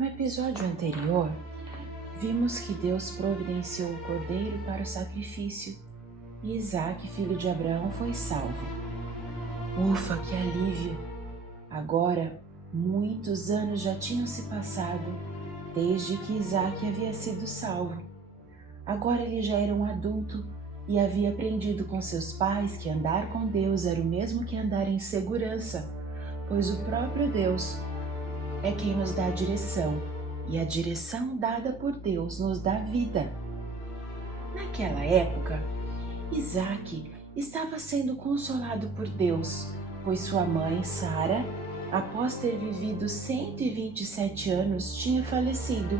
No episódio anterior, vimos que Deus providenciou o cordeiro para o sacrifício e Isaque, filho de Abraão, foi salvo. Ufa, que alívio! Agora, muitos anos já tinham se passado desde que Isaque havia sido salvo. Agora ele já era um adulto e havia aprendido com seus pais que andar com Deus era o mesmo que andar em segurança, pois o próprio Deus é quem nos dá a direção, e a direção dada por Deus nos dá vida. Naquela época, Isaque estava sendo consolado por Deus, pois sua mãe, Sara, após ter vivido 127 anos, tinha falecido.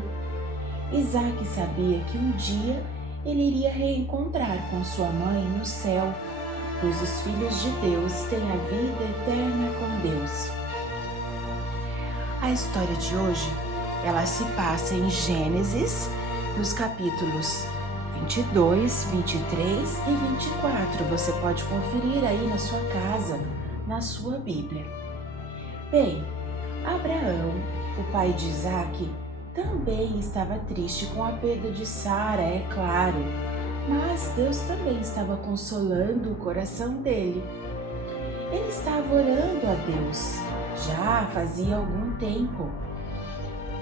Isaque sabia que um dia ele iria reencontrar com sua mãe no céu, pois os filhos de Deus têm a vida eterna com Deus. A história de hoje, ela se passa em Gênesis, nos capítulos 22, 23 e 24. Você pode conferir aí na sua casa, na sua Bíblia. Bem, Abraão, o pai de Isaque, também estava triste com a perda de Sara, é claro, mas Deus também estava consolando o coração dele. Ele estava orando a Deus, já fazia algum tempo.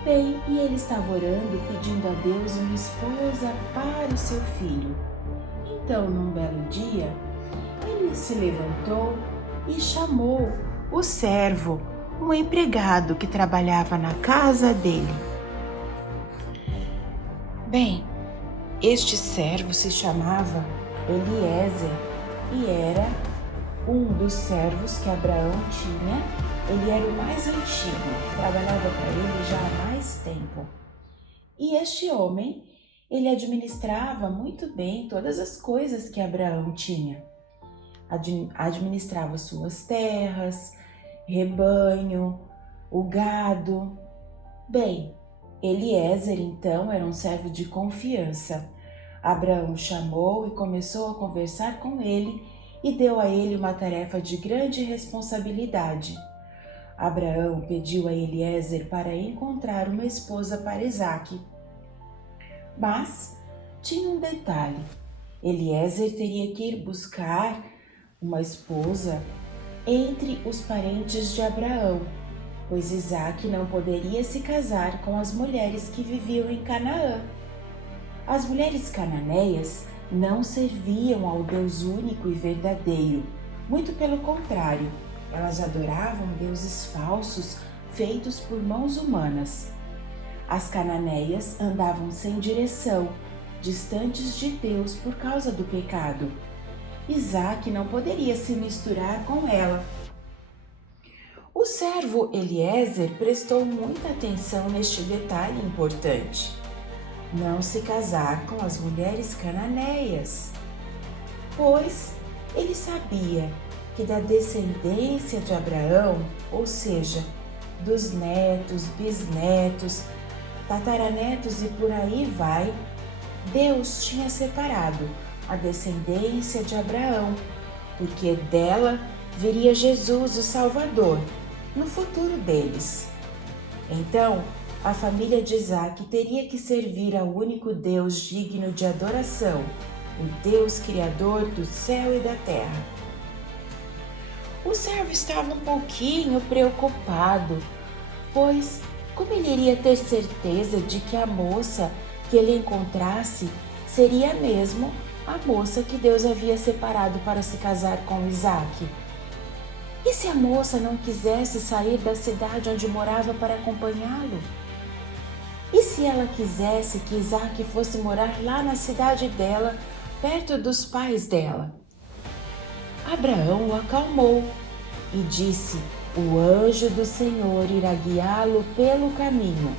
Bem, e ele estava orando pedindo a Deus uma esposa para o seu filho. Então, num belo dia, ele se levantou e chamou o servo, um empregado que trabalhava na casa dele. Bem, este servo se chamava Eliezer e era um dos servos que Abraão tinha. Ele era o mais antigo, trabalhava para ele já há mais tempo. E este homem, ele administrava muito bem todas as coisas que Abraão tinha. Administrava suas terras, rebanho, o gado. Bem, Eliezer, então, era um servo de confiança. Abraão chamou e começou a conversar com ele e deu a ele uma tarefa de grande responsabilidade. Abraão pediu a Eliezer para encontrar uma esposa para Isaque. Mas tinha um detalhe: Eliezer teria que ir buscar uma esposa entre os parentes de Abraão, pois Isaque não poderia se casar com as mulheres que viviam em Canaã. As mulheres cananeias não serviam ao Deus único e verdadeiro, muito pelo contrário, elas adoravam deuses falsos feitos por mãos humanas. As cananeias andavam sem direção, distantes de Deus por causa do pecado. Isaque não poderia se misturar com ela. O servo Eliezer prestou muita atenção neste detalhe importante: não se casar com as mulheres cananeias, pois ele sabia que da descendência de Abraão, ou seja, dos netos, bisnetos, tataranetos e por aí vai, Deus tinha separado a descendência de Abraão, porque dela viria Jesus, o Salvador, no futuro deles. Então, a família de Isaque teria que servir ao único Deus digno de adoração, o Deus Criador do céu e da terra. O servo estava um pouquinho preocupado, pois como ele iria ter certeza de que a moça que ele encontrasse seria mesmo a moça que Deus havia separado para se casar com Isaque? E se a moça não quisesse sair da cidade onde morava para acompanhá-lo? E se ela quisesse que Isaque fosse morar lá na cidade dela, perto dos pais dela? Abraão o acalmou e disse: o anjo do Senhor irá guiá-lo pelo caminho.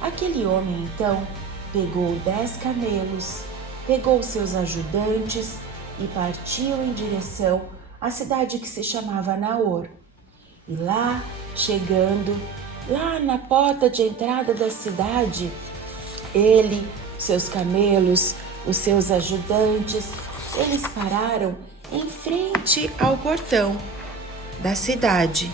Aquele homem então pegou 10 camelos, pegou seus ajudantes e partiu em direção à cidade que se chamava Naor. E lá, chegando, lá na porta de entrada da cidade, ele, seus camelos, os seus ajudantes, eles pararam em frente ao portão da cidade.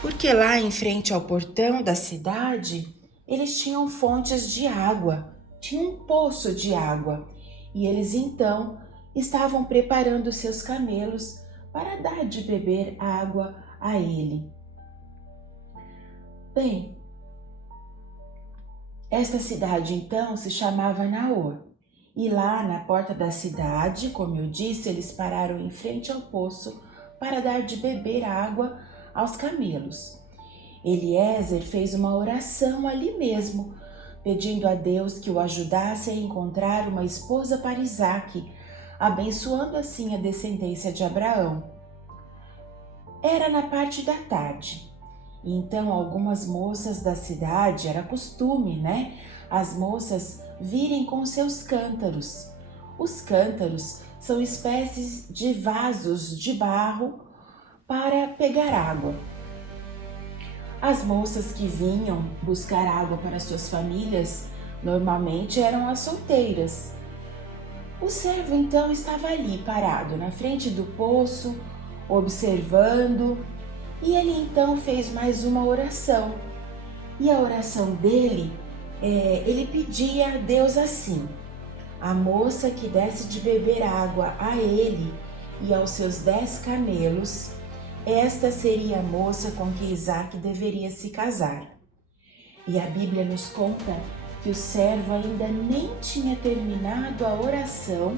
porque lá em frente ao portão da cidade, eles tinham fontes de água, tinha um poço de água, e eles então estavam preparando seus camelos para dar de beber água a ele. Bem, esta cidade então se chamava Naor, e lá na porta da cidade, como eu disse, eles pararam em frente ao poço para dar de beber água aos camelos. Eliezer fez uma oração ali mesmo, pedindo a Deus que o ajudasse a encontrar uma esposa para Isaque, abençoando assim a descendência de Abraão. Era na parte da tarde. E então algumas moças da cidade, era costume, né? As moças virem com seus cântaros. Os cântaros são espécies de vasos de barro para pegar água. As moças que vinham buscar água para suas famílias normalmente eram as solteiras. O servo então estava ali parado na frente do poço, observando, e ele então fez mais uma oração. E a oração dele, ele pedia a Deus assim: a moça que desse de beber água a ele e aos seus 10 camelos, esta seria a moça com que Isaque deveria se casar. E a Bíblia nos conta que o servo ainda nem tinha terminado a oração.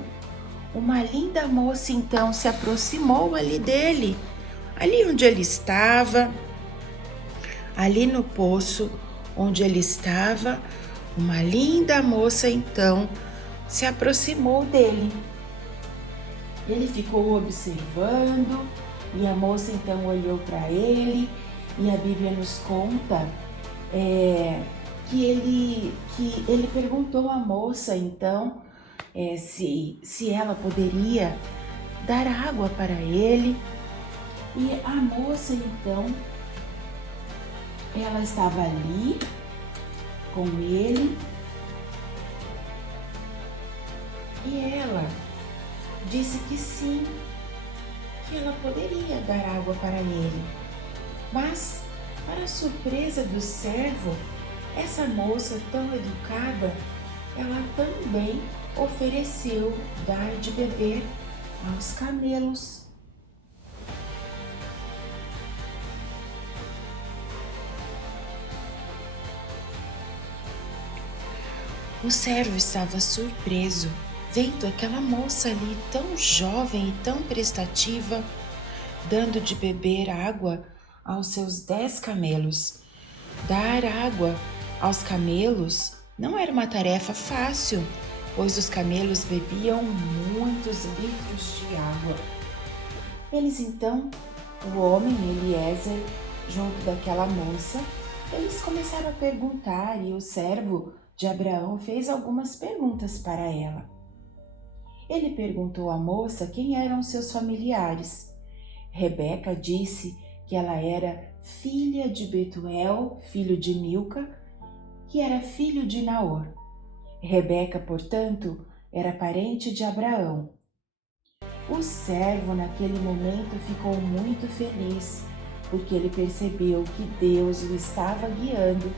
Uma linda moça então se aproximou ali dele, ali onde ele estava, ali no poço onde ele estava. Uma linda moça então se aproximou dele. Ele ficou observando e a moça então olhou para ele, e a Bíblia nos conta que ele perguntou à moça então se ela poderia dar água para ele. E a moça então, ela estava ali com ele e ela disse que sim, que ela poderia dar água para ele. Mas, para surpresa do servo, essa moça tão educada, ela também ofereceu dar de beber aos camelos. O servo estava surpreso, vendo aquela moça ali tão jovem e tão prestativa, dando de beber água aos seus 10 camelos. Dar água aos camelos não era uma tarefa fácil, pois os camelos bebiam muitos litros de água. Eles então, o homem Eliezer, junto daquela moça, eles começaram a perguntar, e o servo de Abraão fez algumas perguntas para ela. Ele perguntou à moça quem eram seus familiares. Rebeca disse que ela era filha de Betuel, filho de Milca, que era filho de Naor. Rebeca, portanto, era parente de Abraão. O servo, naquele momento, ficou muito feliz, porque ele percebeu que Deus o estava guiando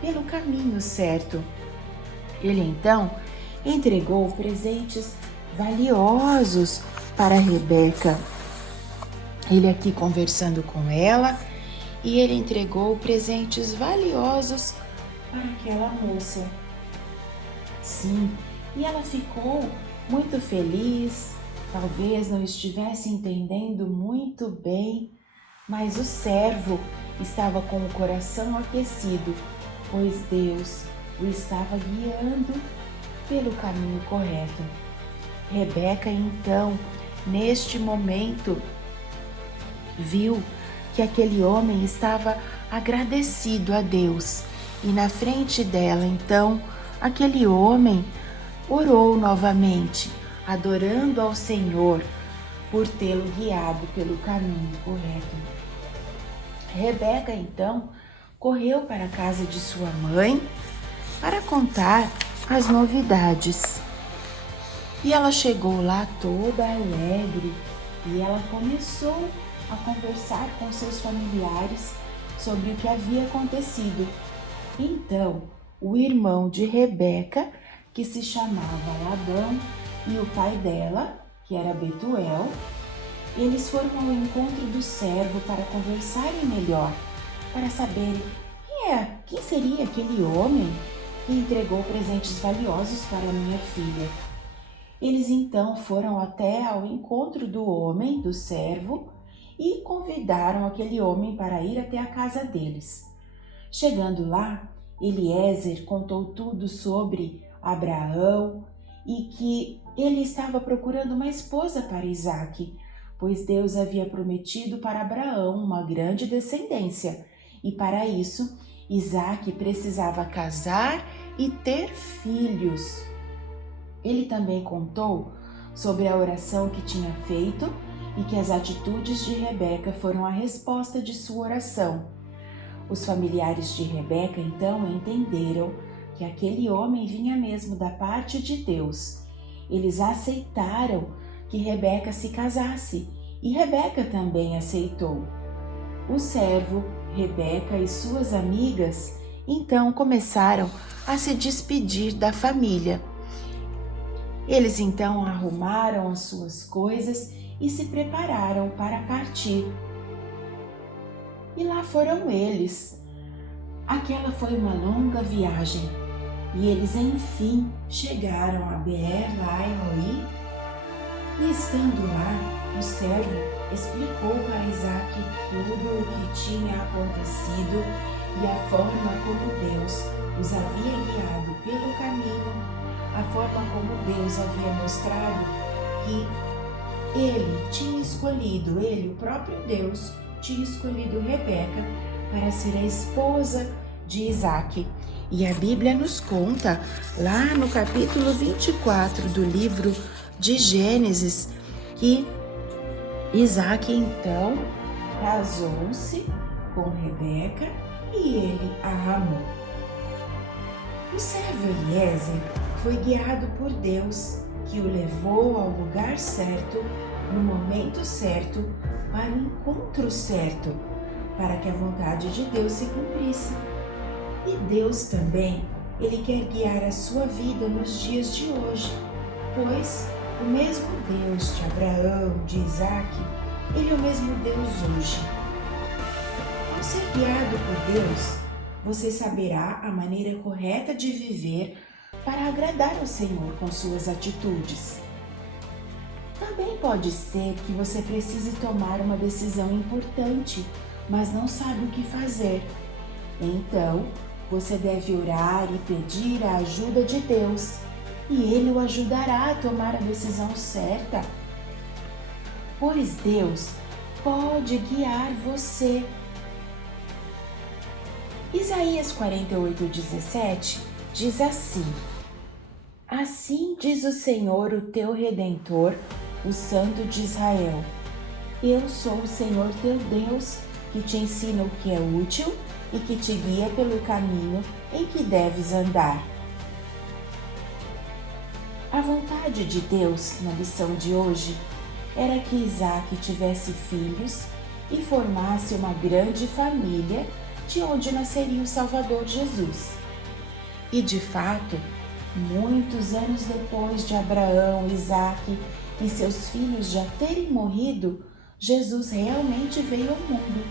pelo caminho certo. Ele então entregou presentes valiosos para Rebeca. Ele aqui conversando com ela, e ele entregou presentes valiosos para aquela moça. Sim, e ela ficou muito feliz, talvez não estivesse entendendo muito bem, mas o servo estava com o coração aquecido, pois Deus o estava guiando pelo caminho correto. Rebeca, então, neste momento, viu que aquele homem estava agradecido a Deus, e na frente dela, então, aquele homem orou novamente, adorando ao Senhor por tê-lo guiado pelo caminho correto. Rebeca, então, correu para a casa de sua mãe para contar as novidades. E ela chegou lá toda alegre, e ela começou a conversar com seus familiares sobre o que havia acontecido. Então, o irmão de Rebeca, que se chamava Labão, e o pai dela, que era Betuel, eles foram ao encontro do servo para conversarem melhor, para saberem quem seria aquele homem que entregou presentes valiosos para minha filha. Eles então foram até ao encontro do homem, do servo, e convidaram aquele homem para ir até a casa deles. Chegando lá, Eliezer contou tudo sobre Abraão e que ele estava procurando uma esposa para Isaque, pois Deus havia prometido para Abraão uma grande descendência, e para isso Isaque precisava casar e ter filhos. Ele também contou sobre a oração que tinha feito e que as atitudes de Rebeca foram a resposta de sua oração. Os familiares de Rebeca então entenderam que aquele homem vinha mesmo da parte de Deus. Eles aceitaram que Rebeca se casasse e Rebeca também aceitou. O servo, Rebeca e suas amigas então começaram a se despedir da família. Eles então arrumaram as suas coisas e se prepararam para partir. E lá foram eles. Aquela foi uma longa viagem e eles enfim chegaram a Beer-lahai-roi. E estando lá, o servo explicou para Isaque tudo o que tinha acontecido e a forma como Deus os havia guiado pelo caminho, a forma como Deus havia mostrado que ele, o próprio Deus, tinha escolhido Rebeca para ser a esposa de Isaque. E a Bíblia nos conta, lá no capítulo 24 do livro de Gênesis, que Isaque então casou-se com Rebeca e ele a amou. O servo Eliezer foi guiado por Deus, que o levou ao lugar certo, no momento certo, para o encontro certo, para que a vontade de Deus se cumprisse. E Deus também, Ele quer guiar a sua vida nos dias de hoje, pois o mesmo Deus de Abraão, de Isaque, Ele é o mesmo Deus hoje. Ao ser guiado por Deus, você saberá a maneira correta de viver para agradar ao Senhor com suas atitudes. Também pode ser que você precise tomar uma decisão importante, mas não sabe o que fazer. Então, você deve orar e pedir a ajuda de Deus, e Ele o ajudará a tomar a decisão certa. Pois Deus pode guiar você. Isaías 48:17 diz assim: Assim diz o Senhor, o teu Redentor, o Santo de Israel: Eu sou o Senhor teu Deus, que te ensina o que é útil e que te guia pelo caminho em que deves andar. A vontade de Deus na lição de hoje era que Isaque tivesse filhos e formasse uma grande família, de onde nasceria o Salvador Jesus. E de fato, muitos anos depois de Abraão, Isaque e seus filhos já terem morrido, Jesus realmente veio ao mundo.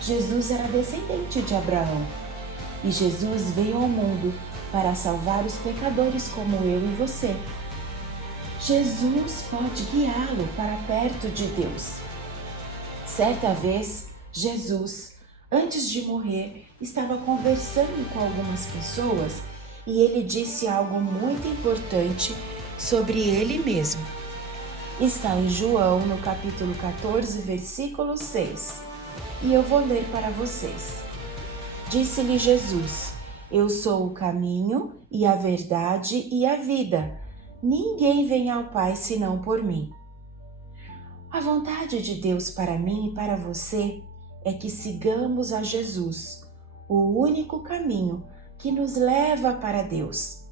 Jesus era descendente de Abraão e Jesus veio ao mundo para salvar os pecadores como eu e você. Jesus pode guiá-lo para perto de Deus. Certa vez, Jesus, antes de morrer, estava conversando com algumas pessoas e ele disse algo muito importante sobre ele mesmo. Está em João, no capítulo 14, versículo 6. E eu vou ler para vocês. Disse-lhe Jesus: Eu sou o caminho e a verdade e a vida. Ninguém vem ao Pai senão por mim. A vontade de Deus para mim e para você é que sigamos a Jesus, o único caminho que nos leva para Deus.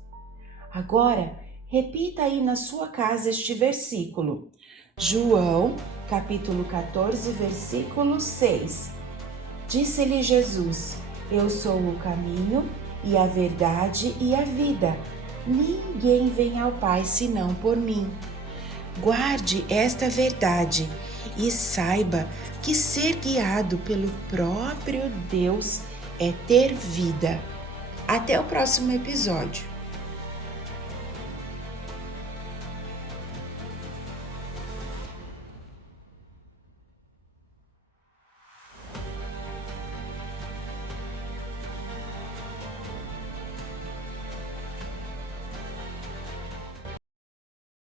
Agora, repita aí na sua casa este versículo. João, capítulo 14, versículo 6. Disse-lhe Jesus: Eu sou o caminho e a verdade e a vida. Ninguém vem ao Pai senão por mim. Guarde esta verdade e saiba que ser guiado pelo próprio Deus é ter vida. Até o próximo episódio.